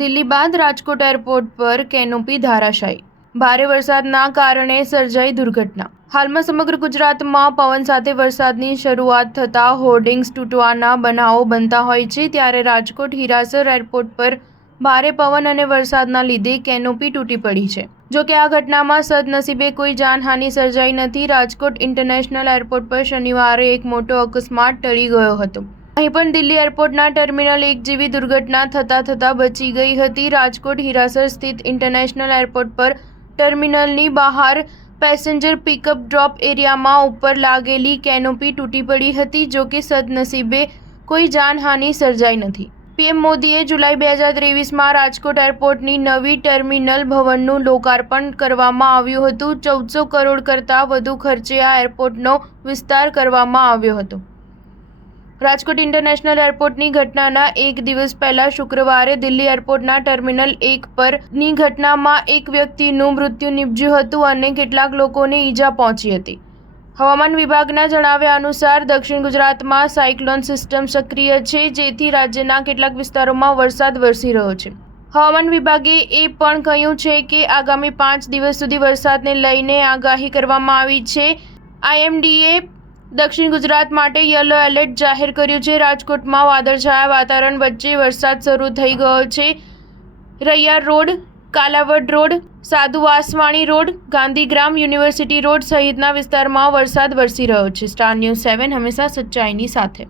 દિલ્હી બાદ રાજકોટ એરપોર્ટ પર કેનોપી ધરાશાયી, ભારે વરસાદના કારણે સર્જાઈ દુર્ઘટના। હાલમાં સમગ્ર ગુજરાતમાં પવન સાથે વરસાદની શરૂઆત થતાં હોર્ડિંગ્સ તૂટવાના બનાવો બનતા હોય છે, ત્યારે રાજકોટ હીરાસર એરપોર્ટ પર ભારે પવન અને વરસાદના લીધે કેનોપી તૂટી પડી છે। જો કે આ ઘટનામાં સદનસીબે કોઈ જાનહાનિ સર્જાઈ નથી। રાજકોટ ઇન્ટરનેશનલ એરપોર્ટ પર શનિવારે એક મોટો અકસ્માત ટળી ગયો હતો। અહીં પણ દિલ્હી એરપોર્ટના ટર્મિનલ 1 જેવી દુર્ઘટના થતાં બચી ગઈ હતી। રાજકોટ હીરાસર સ્થિત ઇન્ટરનેશનલ એરપોર્ટ પર ટર્મિનલની બહાર પેસેન્જર પિકઅપ ડ્રોપ એરિયામાં ઉપર લાગેલી કેનોપી તૂટી પડી હતી। જો કે સદનસીબે કોઈ જાનહાનિ સર્જાઈ નથી। પીએમ મોદીએ જુલાઈ 2023માં રાજકોટ એરપોર્ટની નવી ટર્મિનલ ભવનનું લોકાર્પણ કરવામાં આવ્યું હતું। 1400 કરોડ કરતાં વધુ ખર્ચે આ એરપોર્ટનો વિસ્તાર કરવામાં આવ્યો હતો। રાજકોટ ઇન્ટરનેશનલ એરપોર્ટની ઘટનાના એક દિવસ પહેલા શુક્રવારે દિલ્હી એરપોર્ટના ટર્મિનલ 1 પરની ઘટનામાં એક વ્યક્તિનું મૃત્યુ નિપજ્યું હતું અને કેટલાક લોકોને ઈજા પહોંચી હતી। હવામાન વિભાગના જણાવ્યા અનુસાર દક્ષિણ ગુજરાતમાં સાયક્લોન સિસ્ટમ સક્રિય છે, જેથી રાજ્યના કેટલાક વિસ્તારોમાં વરસાદ વરસી રહ્યો છે। હવામાન વિભાગે એ પણ કહ્યું છે કે આગામી 5 દિવસ સુધી વરસાદને લઈને આગાહી કરવામાં આવી છે। આઈએમડીએ દક્ષિણ ગુજરાત માટે યલો એલર્ટ જાહેર કર્યું છે। રાજકોટમાં વાદળછાયા વાતાવરણ વચ્ચે વરસાદ શરૂ થઈ ગયો છે। રૈયાર રોડ, કાલાવડ રોડ, સાધુ Vaswani road, Gandhigram university road સહિતના વિસ્તારમાં વરસાદ વરસી રહ્યો છે। સ્ટાર ન્યૂઝ 7 હંમેશા સચ્ચાઈની સાથે।